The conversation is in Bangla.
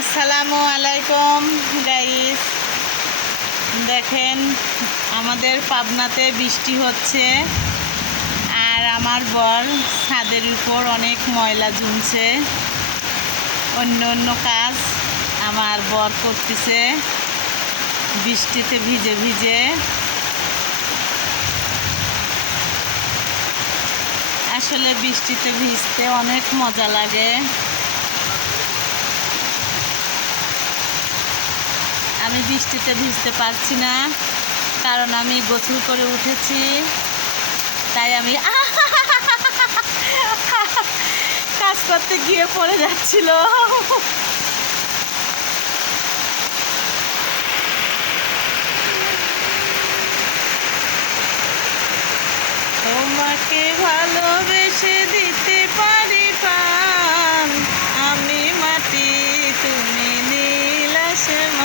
আসসালামু আলাইকুম গাইস। দেখেন আমাদের পাবনাতে বৃষ্টি হচ্ছে আর আমার বর ছাদের উপর অনেক ময়লা জমছে। অন্য অন্য কাজ আমার বর করতেছে বৃষ্টিতে ভিজে ভিজে। আসলে বৃষ্টিতে ভিজতে অনেক মজা লাগে। আমি বৃষ্টিতে ভিজতে পারছি না, কারণ আমি গোসল করে উঠেছি, তাই আমি কাজ করতে গিয়ে পড়ে যাচ্ছিল। তোমাকে ভালোবেসে দিতে পারি প্রাণ, আমি মাটি তুমি নীল আসমান।